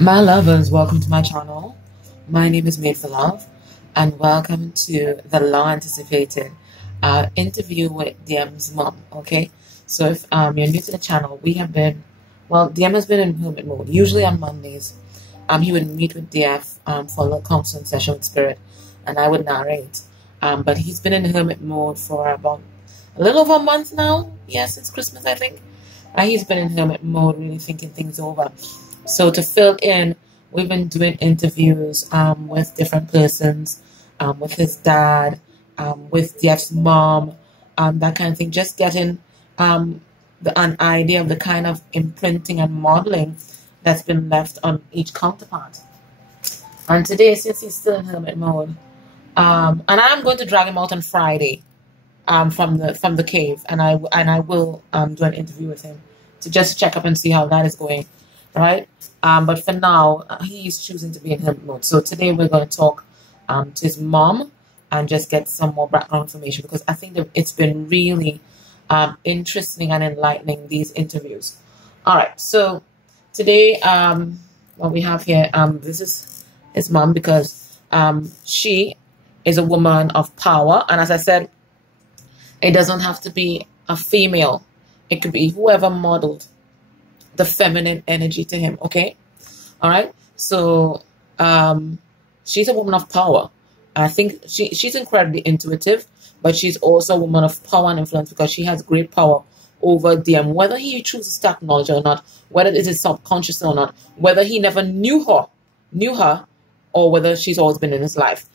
My lovers, welcome to my channel. My name is Made for Love, and welcome to the long-anticipated interview with DM's mom. Okay, so if you're new to the channel, DM has been in hermit mode. Usually on Mondays, he would meet with DF for a little counseling session with Spirit, and I would narrate. But he's been in hermit mode for about a little over a month now. Yeah, since Christmas, I think. He's been in hermit mode, really thinking things over. So to fill in, we've been doing interviews with different persons, with his dad, with Jeff's mom, that kind of thing. Just getting an idea of the kind of imprinting and modeling that's been left on each counterpart. And today, since he's still in hermit mode, and I'm going to drag him out on Friday from the cave, and I will do an interview with him to just check up and see how that is going. Right, but for now, he's choosing to be in hermit mode. So today we're going to talk to his mom and just get some more background information, because I think that it's been really interesting and enlightening, these interviews. All right, so today what we have here, this is his mom, because she is a woman of power, and as I said, it doesn't have to be a female. It could be whoever modeled the feminine energy to him. Okay, all right. So she's a woman of power. I think she's incredibly intuitive, but she's also a woman of power and influence, because she has great power over DM, whether he chooses to acknowledge or not, whether it is subconscious or not, whether he never knew her, or whether she's always been in his life.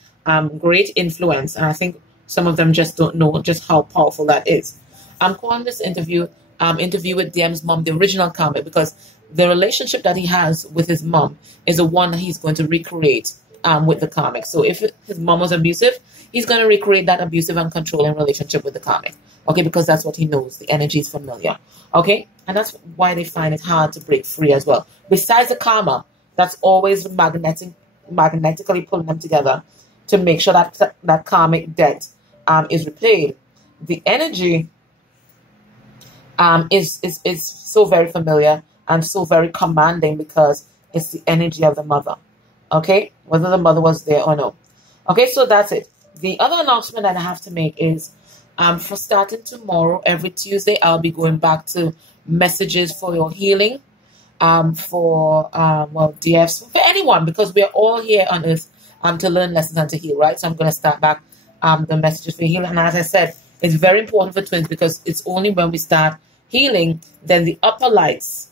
Great influence, and I think some of them just don't know just how powerful that is. I'm calling this interview with DM's mom the original Karmic, because the relationship that he has with his mom is the one that he's going to recreate with the Karmic. So if his mom was abusive, he's going to recreate that abusive and controlling relationship with the Karmic. Okay, because that's what he knows. The energy is familiar. Okay, and that's why they find it hard to break free as well. Besides the karma, that's always magnetically pulling them together to make sure that karmic debt is repaid. The energy is so very familiar and so very commanding, because it's the energy of the mother. Okay, whether the mother was there or no. Okay, so that's it. The other announcement that I have to make is for starting tomorrow, every Tuesday, I'll be going back to messages for your healing, for DFs, for anyone, because we're all here on earth to learn lessons and to heal, right? So I'm going to start back the messages for healing. And as I said, it's very important for twins, because it's only when we start healing, then the upper lights,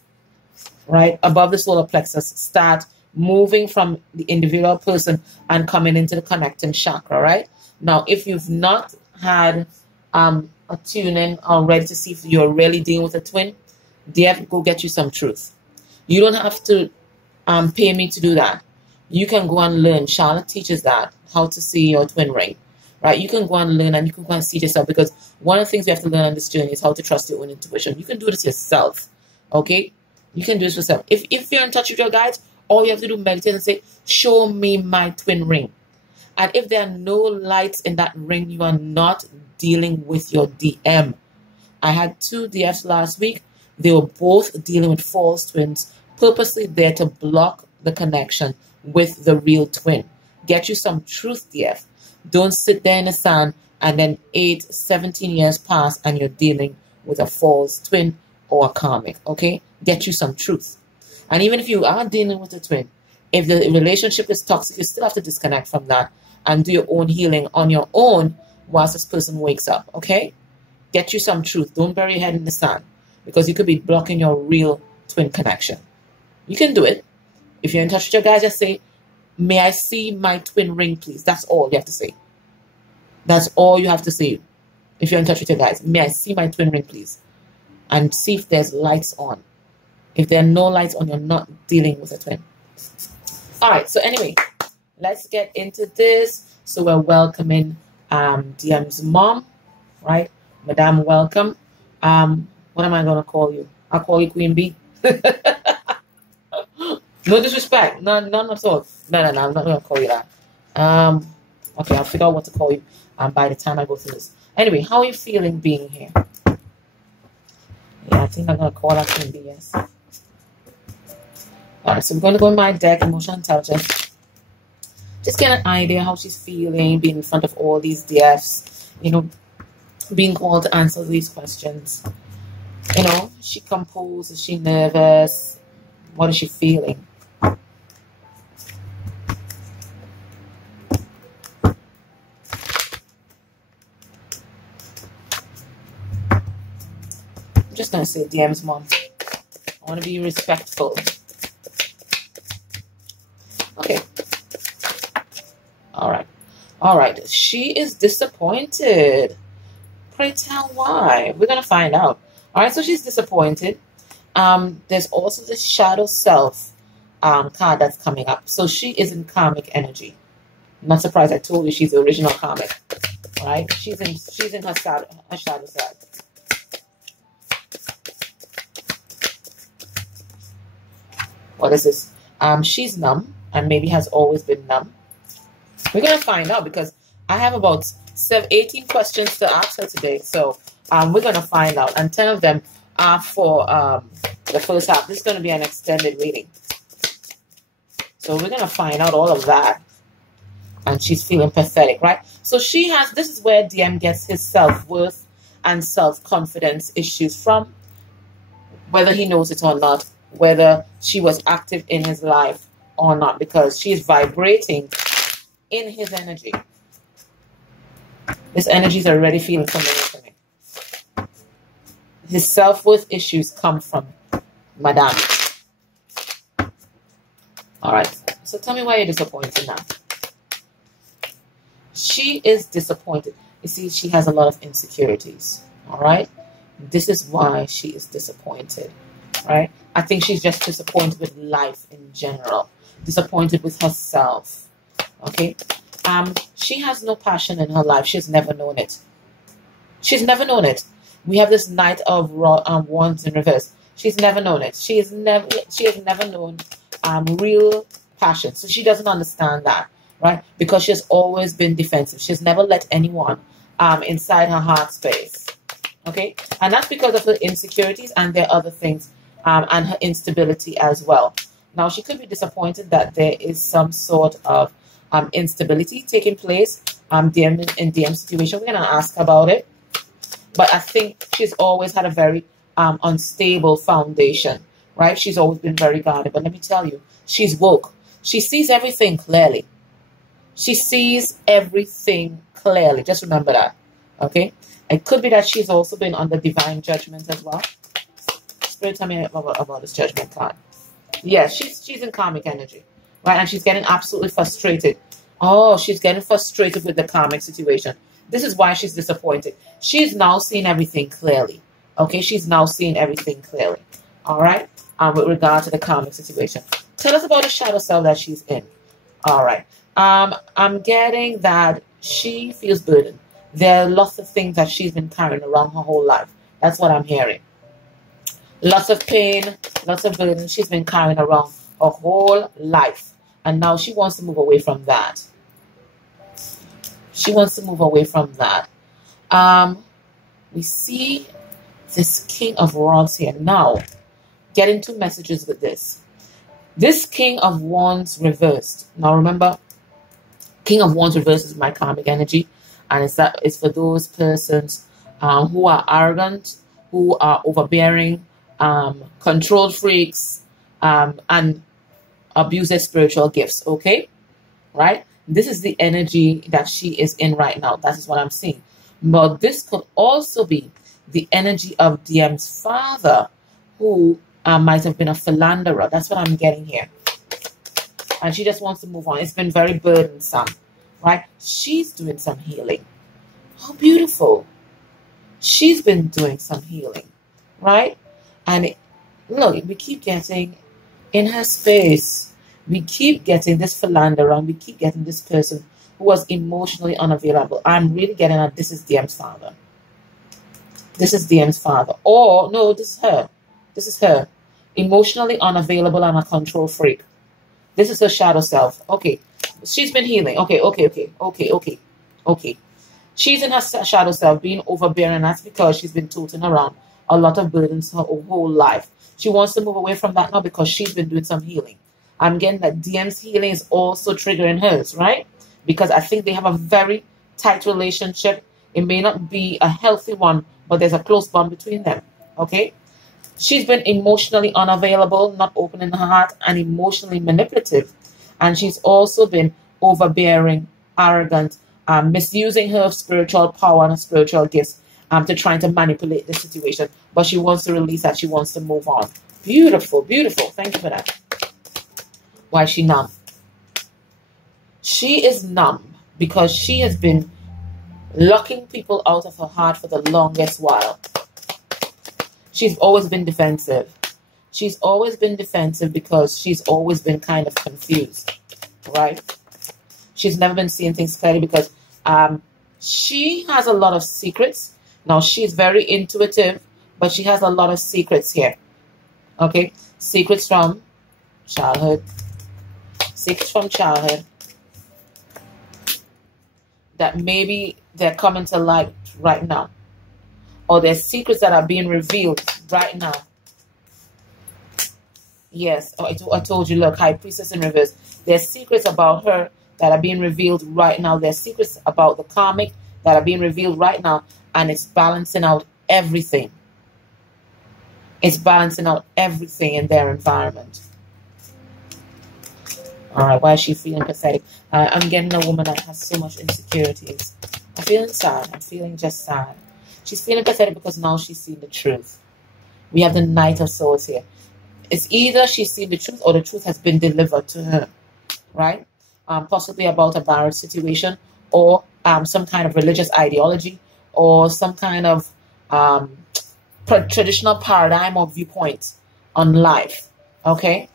right, above the solar plexus, start moving from the individual person and coming into the connecting chakra, right? Now, if you've not had a tune-in already to see if you're really dealing with a twin, DF, go get you some truth. You don't have to pay me to do that. You can go and learn. Charlotte teaches that, how to see your twin ring. Right, you can go and learn, and you can go and see it yourself, because one of the things we have to learn on this journey is how to trust your own intuition. You can do this yourself, okay? You can do this yourself. If you're in touch with your guides, all you have to do is meditate and say, show me my twin ring. And if there are no lights in that ring, you are not dealing with your DM. I had 2 DFs last week. They were both dealing with false twins, purposely there to block the connection with the real twin. Get you some truth, DF. Don't sit there in the sand and then 17 years pass and you're dealing with a false twin or a karmic, okay? Get you some truth. And even if you are dealing with a twin, if the relationship is toxic, you still have to disconnect from that and do your own healing on your own whilst this person wakes up, okay? Get you some truth. Don't bury your head in the sand, because you could be blocking your real twin connection. You can do it. If you're in touch with your guys, just say, may I see my twin ring, please? That's all you have to say. That's all you have to say. If you're in touch with your guys, may I see my twin ring, please? And see if there's lights on. If there are no lights on, you're not dealing with a twin. All right, so anyway, let's get into this. So we're welcoming DM's mom, right? Madame, welcome. What am I going to call you? I'll call you Queen Bee. No disrespect. None at all. No, I'm not going to call you that. Okay, I'll figure out what to call you by the time I go through this. Anyway, how are you feeling being here? Yeah, I think I'm going to call that Queen Bee, yes. All right, so we're going to go in my deck, Emotional Intelligence. Just get an idea how she's feeling, being in front of all these DFs, you know, being called to answer these questions. You know, is she composed? Is she nervous? What is she feeling? I'm just going to say DM's mom. I want to be respectful. Okay. All right. All right. She is disappointed. Pray tell why. We're going to find out. All right. So she's disappointed. There's also the shadow self card that's coming up. So she is in karmic energy. I'm not surprised. I told you she's the original karmic. All right. She's in her shadow side. What is this? She's numb and maybe has always been numb. We're going to find out because I have about 18 questions to ask her today. So we're going to find out. And 10 of them are for the first half. This is going to be an extended reading. So we're going to find out all of that. And she's feeling pathetic, right? So she has, this is where DM gets his self-worth and self-confidence issues from. Whether he knows it or not. Whether she was active in his life or not, because she is vibrating in his energy. His energy is already feeling familiar to me. His self-worth issues come from Madame. All right. So tell me why you're disappointed now. She is disappointed. You see, she has a lot of insecurities. All right. This is why she is disappointed. Right? I think she's just disappointed with life in general. Disappointed with herself. Okay? She has no passion in her life. She's never known it. She's never known it. We have this Knight of Wands in reverse. She's never known it. She has never known real passion. So she doesn't understand that. Right? Because she's always been defensive. She's never let anyone inside her heart space. Okay? And that's because of her insecurities, and there are other things. And her instability as well. Now, she could be disappointed that there is some sort of instability taking place in DM situation. We're going to ask about it. But I think she's always had a very unstable foundation, right? She's always been very guarded. But let me tell you, she's woke. She sees everything clearly. She sees everything clearly. Just remember that, okay? It could be that she's also been under divine judgment as well. Tell me about this judgment card. Yes, she's in karmic energy, right? And she's getting absolutely frustrated. Oh, she's getting frustrated with the karmic situation. This is why she's disappointed. She's now seeing everything clearly. Okay, she's now seeing everything clearly. All right, with regard to the karmic situation. Tell us about the shadow self that she's in. All right. I'm getting that she feels burdened. There are lots of things that she's been carrying around her whole life. That's what I'm hearing. Lots of pain, lots of burden she's been carrying around her whole life. And now she wants to move away from that. She wants to move away from that. We see this King of Wands here. Now, get into messages with this. This King of Wands reversed. Now remember, King of Wands reversed is my karmic energy. And it's for those persons who are arrogant, who are overbearing, control freaks, and abuse their spiritual gifts, okay? Right? This is the energy that she is in right now. That is what I'm seeing. But this could also be the energy of DM's father, who might have been a philanderer. That's what I'm getting here. And she just wants to move on. It's been very burdensome, right? She's doing some healing. How beautiful. She's been doing some healing, right? And look, we keep getting in her space. We keep getting this philanderer. We keep getting this person who was emotionally unavailable. I'm really getting at this is DM's father. This is DM's father. Or, no, this is her. This is her. Emotionally unavailable and a control freak. This is her shadow self. Okay. She's been healing. Okay. She's in her shadow self being overbearing. That's because she's been tooting around a lot of burdens her whole life. She wants to move away from that now because she's been doing some healing. I'm getting that DM's healing is also triggering hers, right? Because I think they have a very tight relationship. It may not be a healthy one, but there's a close bond between them, okay? She's been emotionally unavailable, not opening her heart, and emotionally manipulative. And she's also been overbearing, arrogant, misusing her spiritual power and her spiritual gifts to trying to manipulate the situation. But she wants to release that. She wants to move on. Beautiful, beautiful. Thank you for that. Why is she numb? She is numb because she has been locking people out of her heart for the longest while. She's always been defensive. She's always been defensive because she's always been kind of confused, right? She's never been seeing things clearly because she has a lot of secrets. Now, she's very intuitive, but she has a lot of secrets here, okay? Secrets from childhood. Secrets from childhood that maybe they're coming to light right now. Or there's secrets that are being revealed right now. Yes, I told you, look, High Priestess in reverse. There's secrets about her that are being revealed right now. There's secrets about the karmic that are being revealed right now. And it's balancing out everything. It's balancing out everything in their environment. All right, why is she feeling pathetic? I'm getting a woman that has so much insecurities. I'm feeling sad. I'm feeling just sad. She's feeling pathetic because now she's seen the truth. We have the Knight of Swords here. It's either she's seen the truth or the truth has been delivered to her, right? Possibly about a marriage situation or some kind of religious ideology or some kind of traditional paradigm or viewpoint on life, okay?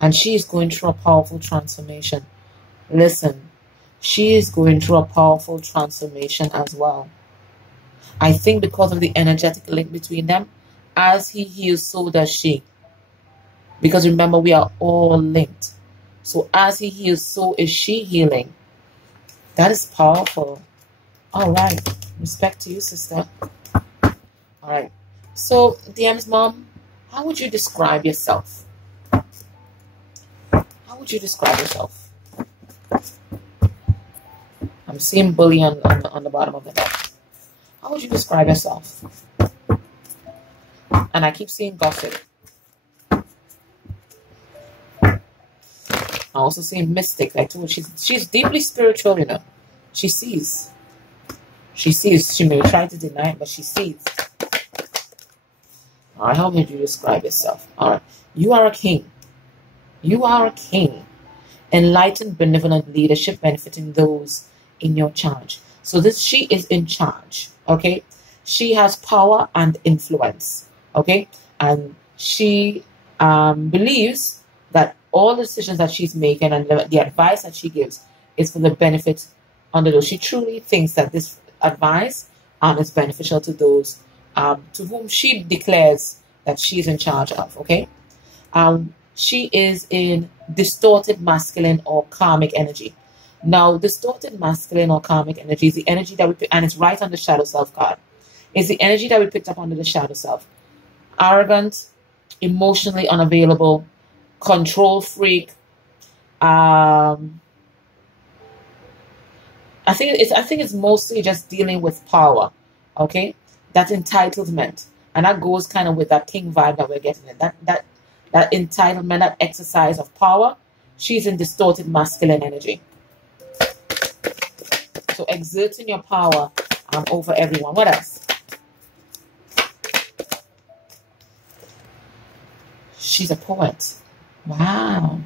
And she is going through a powerful transformation. Listen, she is going through a powerful transformation as well. I think because of the energetic link between them, as he heals, so does she. Because remember, we are all linked. So as he heals, so is she healing. That is powerful. All right. Respect to you, sister. All right. So, DM's mom, how would you describe yourself? How would you describe yourself? I'm seeing bully on the bottom of the deck. How would you describe yourself? And I keep seeing gossip. I also see mystic. I told you, she's deeply spiritual, you know. She sees. She sees. She may try to deny it, but she sees. All right, how would you describe yourself? All right, you are a king. You are a king. Enlightened, benevolent leadership benefiting those in your charge. So she is in charge, okay? She has power and influence, okay? And she believes that all the decisions that she's making and the advice that she gives is for the benefit under those. She truly thinks that this advice is beneficial to those to whom she declares that she's in charge of, okay? She is in distorted masculine or karmic energy. Now, distorted masculine or karmic energy is the energy that we, and it's right on the shadow self card. It's the energy that we picked up under the shadow self. Arrogant, emotionally unavailable, control freak. I think it's mostly just dealing with power. Okay, that's entitlement, and that goes kind of with that king vibe that we're getting in. That entitlement, that exercise of power. She's in distorted masculine energy. So exerting your power over everyone. What else? She's a poet. Wow.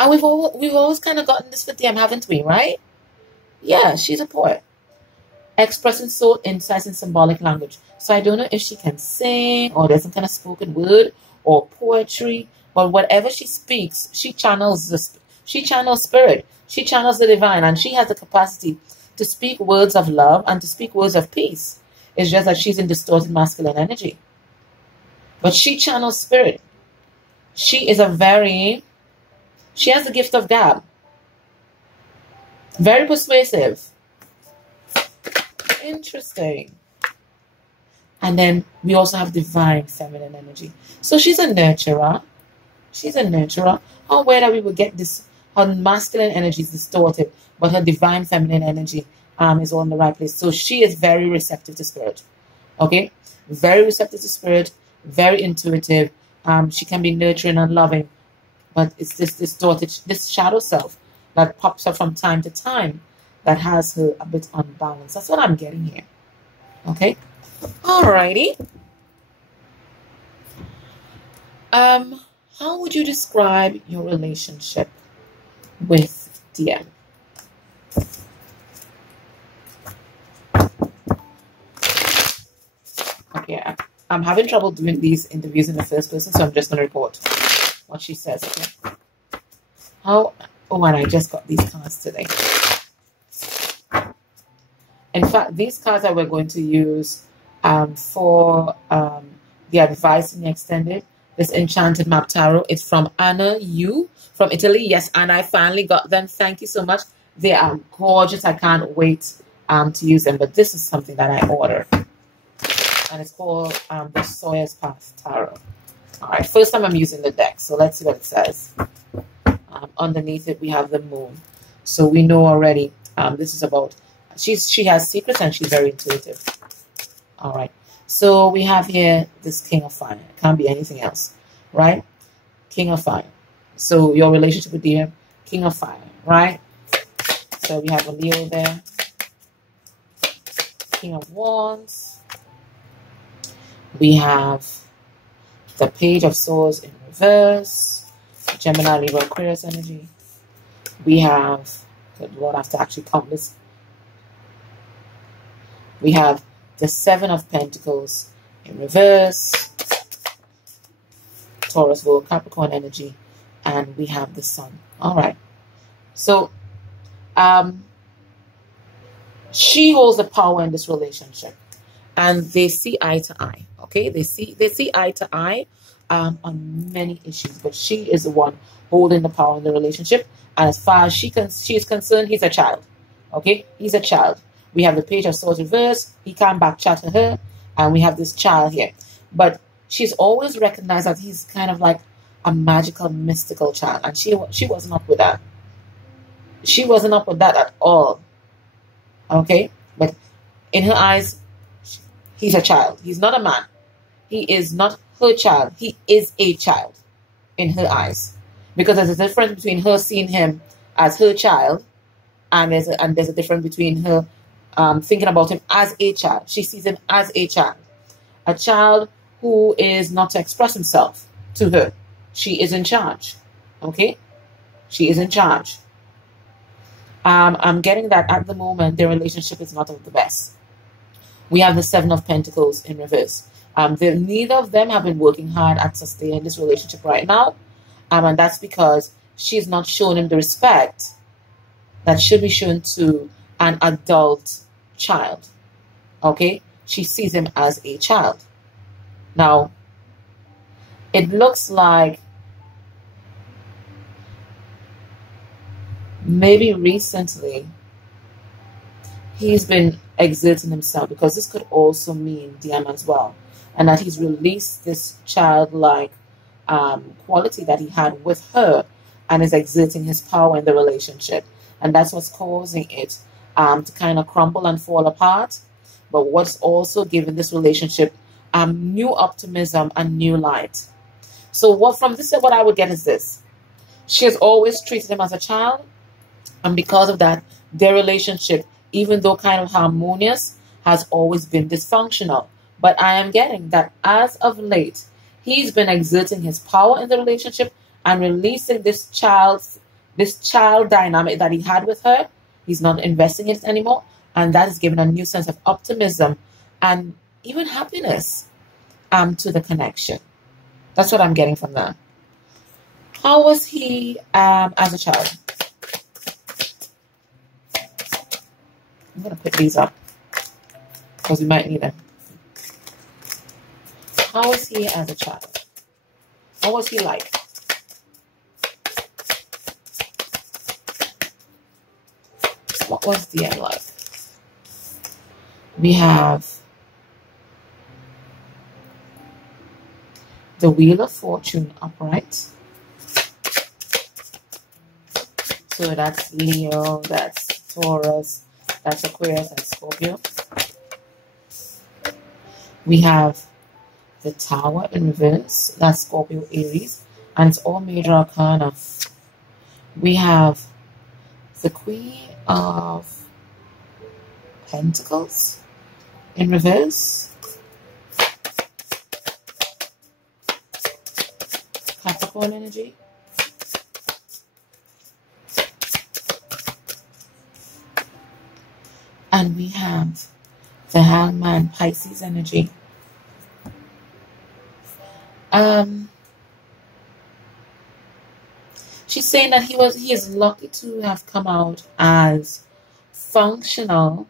And we've always kind of gotten this with them, haven't we? Right? Yeah, she's a poet. Expressing soul insights in symbolic language. So I don't know if she can sing or there's some kind of spoken word or poetry, but whatever she speaks, she channels spirit. She channels the divine, and she has the capacity to speak words of love and to speak words of peace. It's just that she's in distorted masculine energy. But she channels spirit. She has the gift of gab. Very persuasive. Interesting. And then we also have divine feminine energy. So she's a nurturer. She's a nurturer. How weird that we would get this, her masculine energy is distorted, but her divine feminine energy is all in the right place. So she is very receptive to spirit. Okay? Very receptive to spirit, very intuitive. She can be nurturing and loving, but it's this distorted, this shadow self that pops up from time to time that has her a bit unbalanced. That's what I'm getting here. Okay? Alrighty. How would you describe your relationship with DM? Okay, I'm having trouble doing these interviews in the first person, so I'm just going to report what she says. Okay. Oh, and I just got these cards today. In fact, these cards that we're going to use for the advice in the extended, this Enchanted Map Tarot, it's from Anna Yu from Italy. Yes, and I finally got them. Thank you so much. They are gorgeous. I can't wait to use them. But this is something that I ordered. And it's called the Sawyer's Path Tarot. All right, first time I'm using the deck. So let's see what it says. Underneath it, we have the moon. So we know already this is about, she has secrets and she's very intuitive. All right. So we have here this King of Fire. It can't be anything else, right? King of Fire. So your relationship with DM, King of Fire, right? So we have a Leo there. King of Wands. We have the Page of Swords in reverse. Gemini, Libra, Aquarius energy. We have, good Lord, I have to actually count this. We have the Seven of Pentacles in reverse. Taurus, Virgo, Capricorn energy. And we have the Sun. All right. So, she holds the power in this relationship. And they see eye to eye. Okay? They see eye to eye on many issues. But she is the one holding the power in the relationship. And as far as she is concerned, he's a child. Okay? He's a child. We have the Page of Swords reverse. He can't backchat to her. And we have this child here. But she's always recognized that he's kind of like a magical, mystical child. And she wasn't up with that. She wasn't up with that at all. Okay? But in her eyes, he's a child. He's not a man. He is not her child. He is a child in her eyes. Because there's a difference between her seeing him as her child, and there's a difference between her thinking about him as a child. She sees him as a child who is not to express himself to her. She is in charge. Okay? She is in charge. I'm getting that at the moment, their relationship is not of the best. We have the Seven of Pentacles in reverse. Neither of them have been working hard at sustaining this relationship right now. And that's because she's not showing him the respect that should be shown to an adult child. Okay? She sees him as a child. Now, it looks like maybe recently he's been exerting himself, because this could also mean DM as well, and that he's released this childlike quality that he had with her and is exerting his power in the relationship, and that's what's causing it to kind of crumble and fall apart. But what's also given this relationship new optimism and new light. So what I would get is this: she has always treated him as a child, and because of that, their relationship, even though kind of harmonious, has always been dysfunctional. But I am getting that as of late, he's been exerting his power in the relationship and releasing this child dynamic that he had with her. He's not investing in it anymore. And that is giving a new sense of optimism and even happiness to the connection. That's what I'm getting from that. How was he as a child? I'm going to put these up because we might need them. How was he as a child? What was he like? What was DM like? We have the Wheel of Fortune upright. So that's Leo, that's Taurus, that's Aquarius, and Scorpio. We have the Tower in reverse, that's Scorpio, Aries, and it's all major arcana. We have the Queen of Pentacles in reverse, Capricorn energy. And we have the Hangman, Pisces energy. She's saying that he is lucky to have come out as functional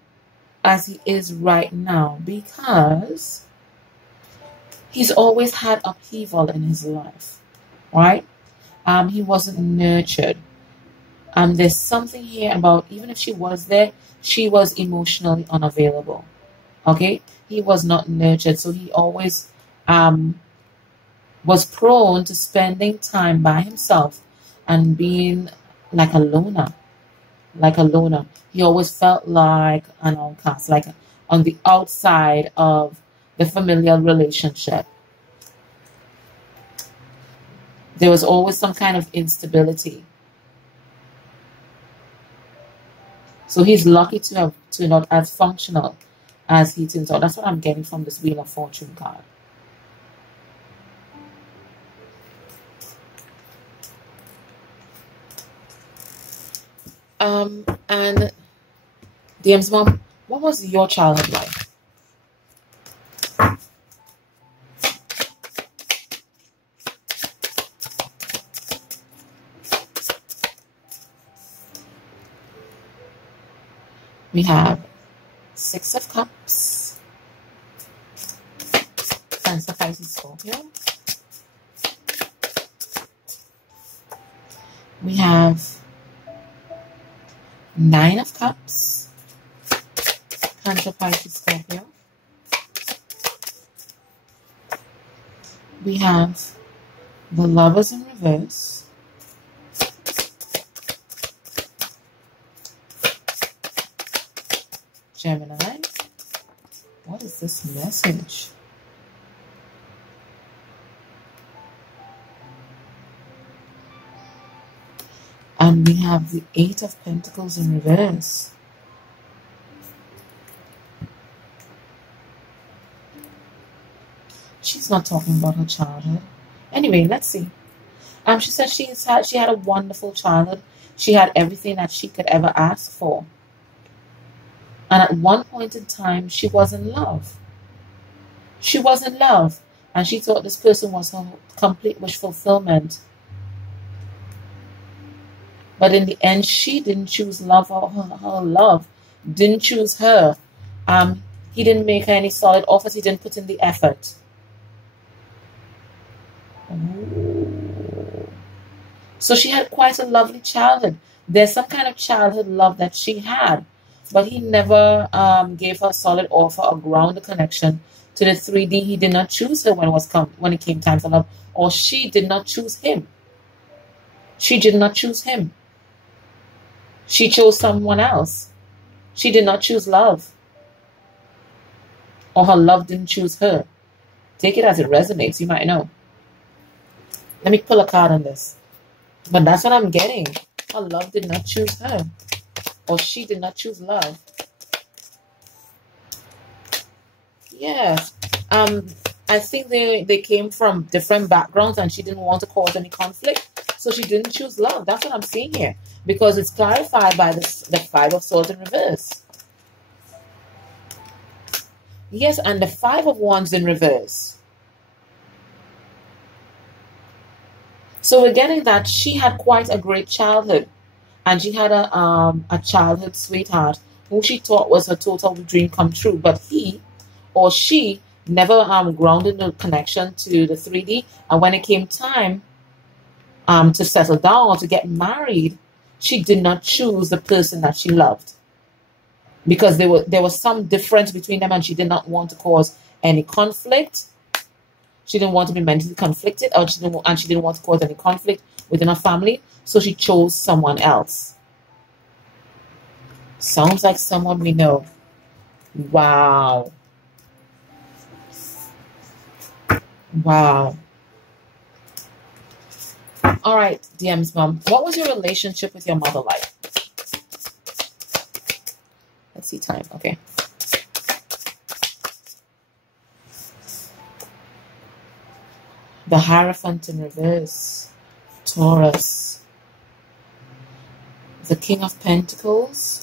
as he is right now, because he's always had upheaval in his life, right? He wasn't nurtured. There's something here about, even if she was there, she was emotionally unavailable. Okay? He was not nurtured, so he always was prone to spending time by himself and being like a loner. Like a loner. He always felt like an outcast, like on the outside of the familial relationship. There was always some kind of instability. So he's lucky to have not as functional as he turns out. That's what I'm getting from this Wheel of Fortune card. And DM's mom, what was your childhood like? We have Six of Cups, Cancer, Pisces, Scorpio. We have Nine of Cups, Cancer, Pisces, Scorpio. We have the Lovers in reverse. Gemini. What is this message? And we have the Eight of Pentacles in reverse. She's not talking about her childhood. Anyway, let's see. She said she had a wonderful childhood. She had everything that she could ever ask for. And at one point in time, she was in love. She was in love. And she thought this person was her complete wish fulfillment. But in the end, she didn't choose love, or her love didn't choose her. He didn't make her any solid offers. He didn't put in the effort. Ooh. So she had quite a lovely childhood. There's some kind of childhood love that she had. But he never gave her a solid offer or grounded connection to the 3D. He did not choose her when it came time for love. Or she did not choose him. She did not choose him. She chose someone else. She did not choose love. Or her love didn't choose her. Take it as it resonates. You might know. Let me pull a card on this. But that's what I'm getting. Her love did not choose her. Or she did not choose love. Yeah. I think they came from different backgrounds and she didn't want to cause any conflict. So she didn't choose love. That's what I'm seeing here. Because it's clarified by the Five of Swords in reverse. Yes, and the Five of Wands in reverse. So we're getting that she had quite a great childhood. And she had a childhood sweetheart who she thought was her total dream come true. But he or she never grounded the connection to the 3D. And when it came time to settle down or to get married, she did not choose the person that she loved. Because there was some difference between them and she did not want to cause any conflict. She didn't want to be mentally conflicted, or she didn't want to cause any conflict within her family, so she chose someone else. Sounds like someone we know. Wow. Wow. All right, DM's mom. What was your relationship with your mother like? Let's see time. Okay. The Hierophant in reverse. Taurus. The King of Pentacles.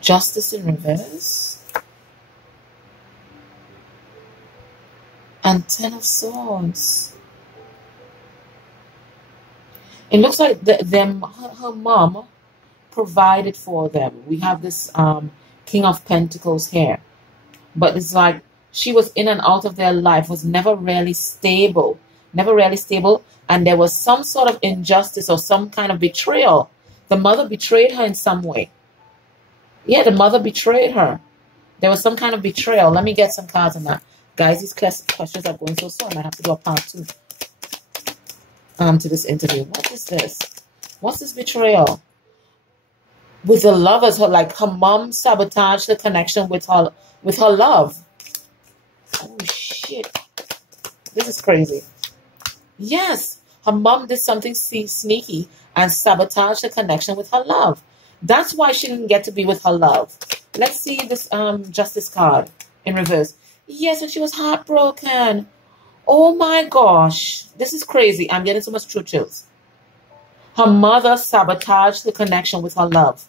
Justice in reverse. And Ten of Swords. It looks like her mom provided for them. We have this King of Pentacles here. But it's like she was in and out of their life, was never really stable. Never really stable. And there was some sort of injustice or some kind of betrayal. The mother betrayed her in some way. Yeah, the mother betrayed her. There was some kind of betrayal. Let me get some cards on that. Guys, these questions are going so slow. I might have to do a part 2 to this interview. What is this? What's this betrayal? With the lovers, her mom sabotaged the connection with her love. Oh shit. This is crazy. Yes, her mom did something sneaky and sabotaged the connection with her love. That's why she didn't get to be with her love. Let's see this Justice card in reverse. Yes, and she was heartbroken. Oh my gosh. This is crazy. I'm getting so much true chills. Her mother sabotaged the connection with her love.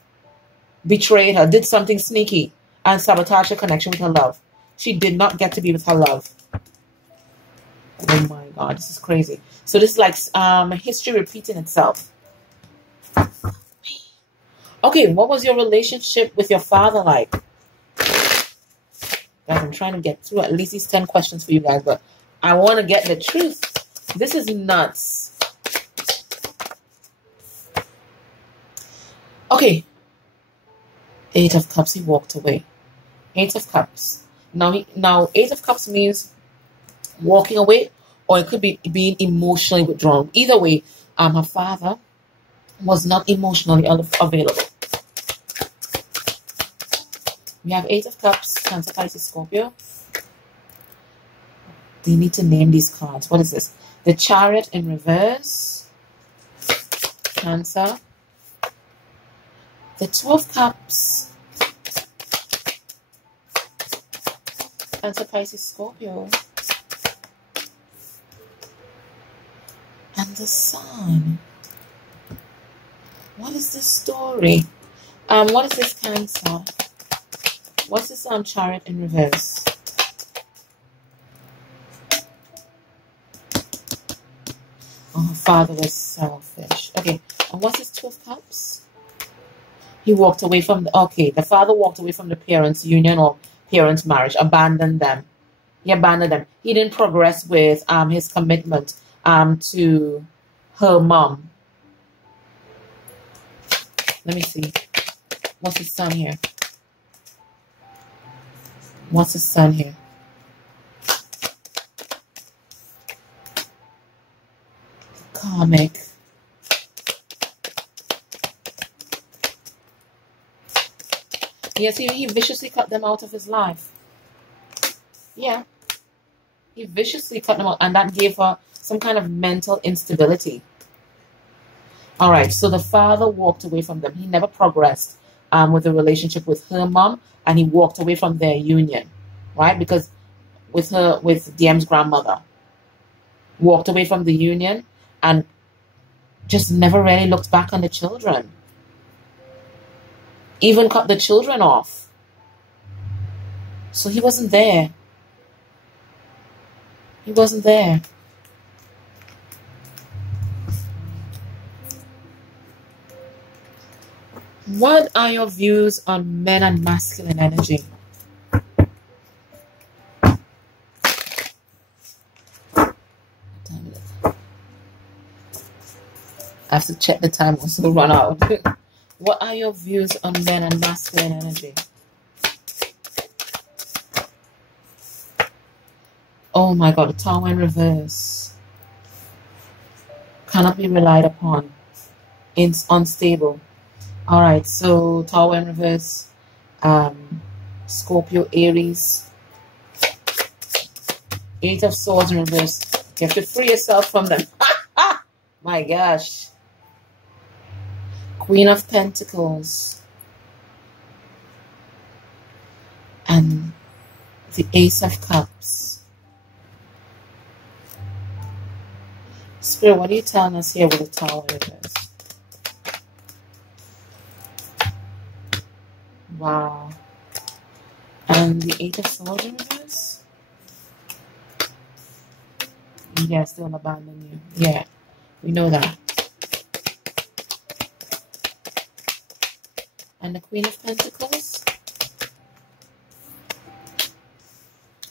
Betrayed her. Did something sneaky and sabotaged the connection with her love. She did not get to be with her love. Oh my God. This is crazy. So this is like history repeating itself. Okay, what was your relationship with your father like? Guys, I'm trying to get through at least these 10 questions for you guys, but I want to get the truth. This is nuts. Okay. 8 of Cups, he walked away. 8 of Cups. Now 8 of Cups means walking away, or it could be being emotionally withdrawn. Either way, her father was not emotionally available. We have 8 of Cups, Cancer, Pisces, Scorpio. They need to name these cards. What is this? The Chariot in reverse. Cancer. The 2 of Cups. Cancer, Pisces, Scorpio. And the Sun. What is this story? What is this Cancer? What's this Chariot in reverse? Oh, her father was selfish. Okay, and what's this 2 of Cups? He walked away from the father walked away from the parents' union or parents' marriage, abandoned them. He abandoned them. He didn't progress with his commitment to her mom. Let me see. What's his son here? What's his son here? Karmic. Yes, he viciously cut them out of his life. Yeah. He viciously cut them out, and that gave her some kind of mental instability. All right, so the father walked away from them. He never progressed with the relationship with her mom, and he walked away from their union, right? Because with DM's grandmother, walked away from the union and just never really looked back on the children. Even cut the children off. So he wasn't there. He wasn't there. What are your views on men and masculine energy? have to check the time also run out. What are your views on men and masculine energy? Oh my God, the Tower in reverse. Cannot be relied upon. It's unstable. All right, so Tower in reverse, Scorpio, Aries, Eight of Swords in reverse. You have to free yourself from them. My gosh. Queen of Pentacles and the Ace of Cups. Spirit, what are you telling us here with the Tower in reverse? Wow. And the Eight of Swords in reverse? Yes, they'll abandon you. Yeah, we know that. And the Queen of Pentacles?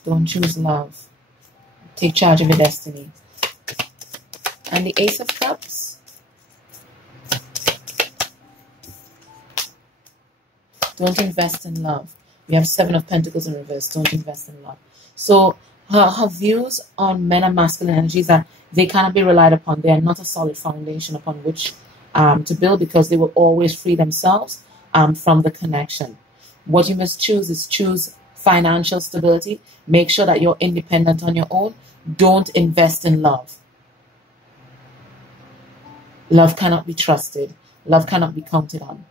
Don't choose love. Take charge of your destiny. And the Ace of Cups? Don't invest in love. We have Seven of Pentacles in reverse. Don't invest in love. So her views on men and masculine energies are they cannot be relied upon. They are not a solid foundation upon which to build, because they will always free themselves from the connection. What you must choose is choose financial stability. Make sure that you're independent on your own. Don't invest in love. Love cannot be trusted. Love cannot be counted on.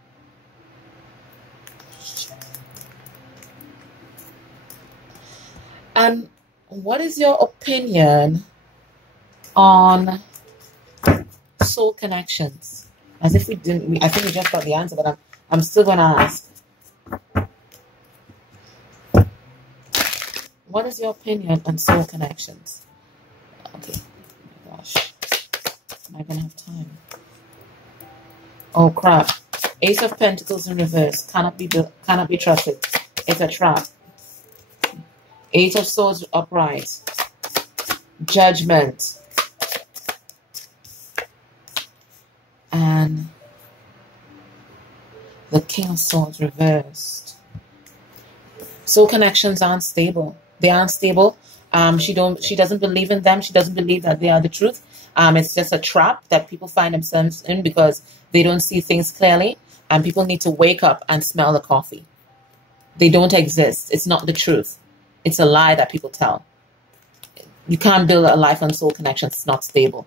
And what is your opinion on soul connections? As if we didn't, I think we just got the answer, but I'm still going to ask. What is your opinion on soul connections? Okay. Oh my gosh. Am I going to have time? Oh crap. Ace of Pentacles in reverse. Cannot be trusted. It's a trap. Eight of Swords upright. Judgment. And the King of Swords reversed. Soul connections aren't stable. They aren't stable. She doesn't believe in them. She doesn't believe that they are the truth. It's just a trap that people find themselves in because they don't see things clearly. And people need to wake up and smell the coffee. They don't exist. It's not the truth. It's a lie that people tell. You can't build a life on soul connections. It's not stable.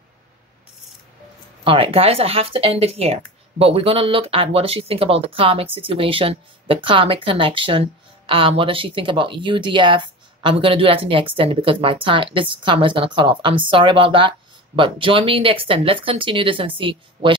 All right, guys, I have to end it here. But we're going to look at what does she think about the karmic situation, the karmic connection. What does she think about UDF? And we're going to do that in the extended because my time, this camera is going to cut off. I'm sorry about that. But join me in the extended. Let's continue this and see where